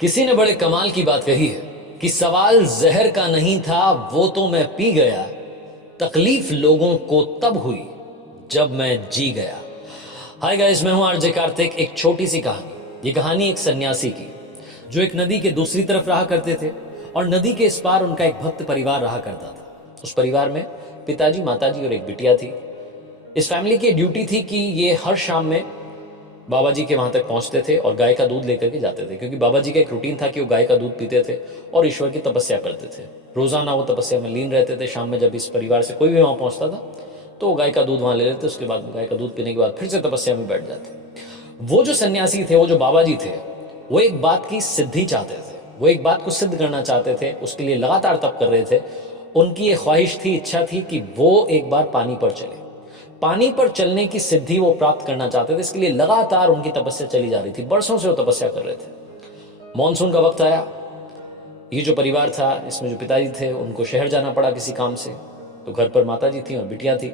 किसी ने बड़े कमाल की बात कही है कि सवाल जहर का नहीं था, वो तो मैं पी गया। तकलीफ लोगों को तब हुई जब मैं जी गया। हाय गाइस, मैं हूं आरजे कार्तिक। एक छोटी सी कहानी। ये कहानी एक सन्यासी की जो एक नदी के दूसरी तरफ रहा करते थे और नदी के इस पार उनका एक भक्त परिवार रहा करता था। उस परिवार में पिताजी, माताजी और एक बिटिया थी। इस फैमिली की ड्यूटी थी कि ये हर शाम में बाबा जी के वहां तक पहुंचते थे और गाय का दूध लेकर के जाते थे, क्योंकि बाबा जी का एक रूटीन था कि वो गाय का दूध पीते थे और ईश्वर की तपस्या करते थे। रोजाना वो तपस्या में लीन रहते थे। शाम में जब इस परिवार से कोई भी वहां पहुंचता था तो वो गाय का दूध वहां ले लेते, उसके बाद गाय का दूध पीने के बाद फिर से तपस्या में बैठ जाते। वो जो सन्यासी थे, वो जो बाबा जी थे, वो एक बात की सिद्धि चाहते थे। वो एक बात को सिद्ध करना चाहते थे, उसके लिए लगातार तप कर रहे थे। उनकी ये ख्वाहिश थी, इच्छा थी कि वो एक बार पानी पर चले। पानी पर चलने की सिद्धि वो प्राप्त करना चाहते थे। इसके लिए लगातार उनकी तपस्या चली जा रही थी। बरसों से वो तपस्या कर रहे थे। मॉनसून का वक्त आया। ये जो परिवार था, इसमें जो पिताजी थे, उनको शहर जाना पड़ा किसी काम से। तो घर पर माताजी थी और बिटिया थी।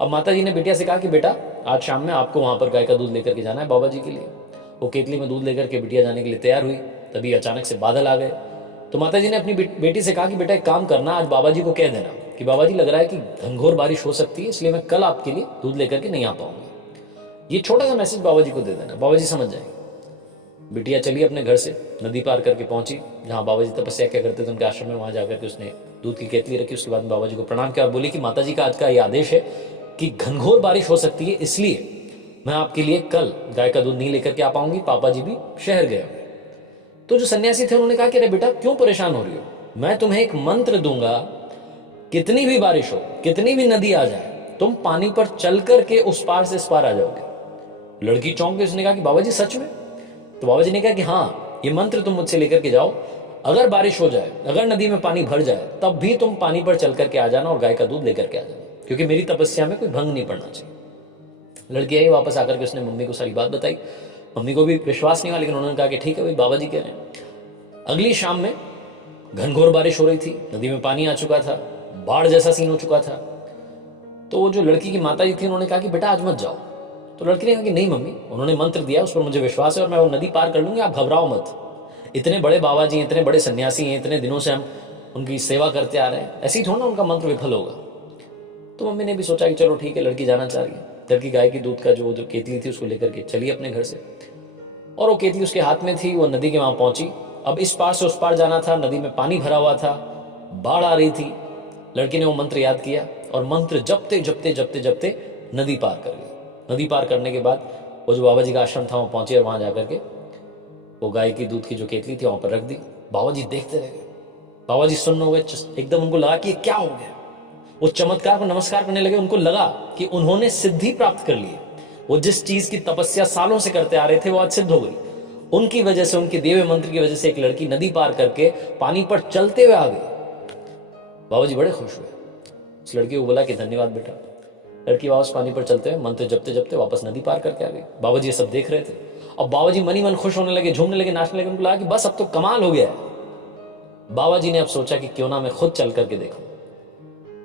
अब माताजी ने बिटिया से कहा कि बेटा, आज शाम में आपको वहां पर गाय का दूध लेकर के जाना है बाबा जी के लिए। वो केतली में दूध लेकर के बिटिया जाने के लिए तैयार हुई। तभी अचानक से बादल आ गए। तो माताजी ने अपनी बेटी से कहा कि बेटा, एक काम करना, आज बाबा जी को कह देना कि बाबा जी, लग रहा है कि घनघोर बारिश हो सकती है, इसलिए मैं कल आपके लिए दूध लेकर के नहीं आ पाऊंगी। ये छोटा सा मैसेज बाबा जी को दे देना, बाबा जी समझ जाएंगे। बिटिया चली अपने घर से, नदी पार करके पहुंची जहां बाबा जी तपस्या क्या करते थे, उनके आश्रम में। वहां जाकर के उसने दूध की केतली रखी। उसके बाद बाबा जी को प्रणाम किया और बोली कि माता जी का आज का ये आदेश है कि घनघोर बारिश हो सकती है, इसलिए मैं आपके लिए कल गाय का दूध नहीं लेकर के आ पाऊंगी। पापा जी भी शहर गए। तो जो सन्यासी थे उन्होंने कहा कि अरे बेटा, क्यों परेशान हो रही हो? मैं तुम्हें एक मंत्र दूंगा, कितनी भी बारिश हो, कितनी भी नदी आ जाए, तुम पानी पर चल करके उस पार से इस पार आ जाओगे। लड़की चौंक गई। उसने कहा कि बाबा जी, सच में? तो बाबा जी ने कहा कि हाँ, ये मंत्र तुम मुझसे लेकर के जाओ। अगर बारिश हो जाए, अगर नदी में पानी भर जाए, तब भी तुम पानी पर चल करके आ जाना और गाय का दूध लेकर के आ जाना, क्योंकि मेरी तपस्या में कोई भंग नहीं पड़ना चाहिए। लड़की आई, वापस आकर के उसने मम्मी को सारी बात बताई। मम्मी को भी विश्वास नहीं हुआ, लेकिन उन्होंने कहा कि ठीक है भाई, बाबा जी कह रहे हैं। अगली शाम में घनघोर बारिश हो रही थी। नदी में पानी आ चुका था। बाढ़ जैसा सीन हो चुका था। तो जो लड़की की माता जी थी, उन्होंने कहा कि बेटा, आज मत जाओ। तो लड़की ने कहा कि नहीं मम्मी, उन्होंने मंत्र दिया, उस पर मुझे विश्वास है और मैं वो नदी पार कर लूंगी, आप घबराओ मत। इतने बड़े बाबा जी, इतने बड़े सन्यासी हैं, इतने दिनों से हम उनकी सेवा करते आ रहे हैं, ऐसे ही थोड़ा ना उनका मंत्र विफल होगा। तो मम्मी ने भी सोचा कि चलो ठीक है, लड़की जाना चाह रही है। लड़की गाय की दूध का जो केतली थी उसको लेकर के चली अपने घर से, और वो केतली उसके हाथ में थी। वो नदी के वहां पहुंची। अब इस पार से उस पार जाना था। नदी में पानी भरा हुआ था, बाढ़ आ रही थी। लड़की ने वो मंत्र याद किया और मंत्र जपते जपते जपते जपते नदी पार कर गई। नदी पार करने के बाद वो जो बाबा जी का आश्रम था वहां पहुंची और वहां जाकर के वो गाय की दूध की जो केतली थी वहां पर रख दी। बाबा जी देखते रह गए। बाबा जी सुन्न हो गए। एकदम उनको लगा कि ये क्या हो गया। वो चमत्कार को नमस्कार करने लगे। उनको लगा कि उन्होंने सिद्धि प्राप्त कर ली। वो जिस चीज की तपस्या सालों से करते आ रहे थे, वो आज सिद्ध हो गई। उनकी वजह से, उनके दिए हुए मंत्र की वजह से एक लड़की नदी पार करके पानी पर चलते हुए आ गई। बाबा जी बड़े खुश हुए। उस लड़की को बोला कि धन्यवाद बेटा। लड़की वापस पानी पर चलते हुए मंत्र जपते जपते वापस नदी पार करके आ गई। बाबा जी ये सब देख रहे थे। अब बाबा जी मन ही मन खुश होने लगे, झूमने लगे, नाचने लगे। उनको लगा कि बस अब तो कमाल हो गया है। बाबा जी ने अब सोचा कि क्यों ना मैं खुद चल करके देखूं।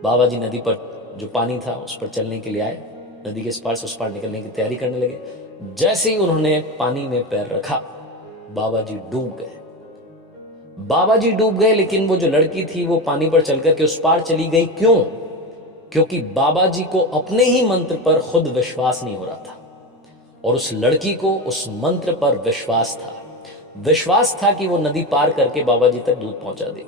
बाबा जी नदी पर जो पानी था उस पर चलने के लिए आए। नदी के इस पार से उस पार निकलने की तैयारी करने लगे। जैसे ही उन्होंने पानी में पैर रखा, बाबा जी डूब गए। बाबा जी डूब गए, लेकिन वो जो लड़की थी वो पानी पर चल करके उस पार चली गई। क्यों? क्योंकि बाबा जी को अपने ही मंत्र पर खुद विश्वास नहीं हो रहा था और उस लड़की को उस मंत्र पर विश्वास था। विश्वास था कि वो नदी पार करके बाबा जी तक दूध पहुंचा देगी।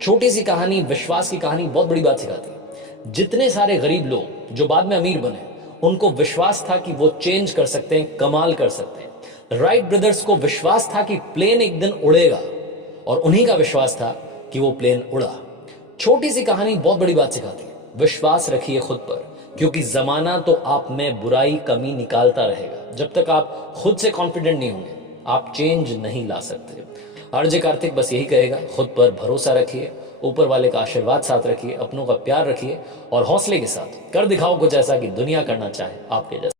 छोटी सी कहानी, विश्वास की कहानी बहुत बड़ी बात सिखाती है। जितने सारे गरीब लोग जो बाद में अमीर बने, उनको विश्वास था कि वो चेंज कर सकते हैं, कमाल कर सकते हैं। राइट ब्रदर्स को विश्वास था कि प्लेन एक दिन उड़ेगा और उन्हीं का विश्वास था कि वो प्लेन उड़ा। छोटी सी कहानी बहुत बड़ी बात सिखाती है। विश्वास रखिए खुद पर, क्योंकि जमाना तो आप में बुराई कमी निकालता रहेगा। जब तक आप खुद से कॉन्फिडेंट नहीं होंगे, आप चेंज नहीं ला सकते। आरजे कार्तिक बस यही कहेगा, खुद पर भरोसा रखिए, ऊपर वाले का आशीर्वाद साथ रखिए, अपनों का प्यार रखिए और हौसले के साथ कर दिखाओ कुछ ऐसा कि दुनिया करना चाहे आपके जैसा।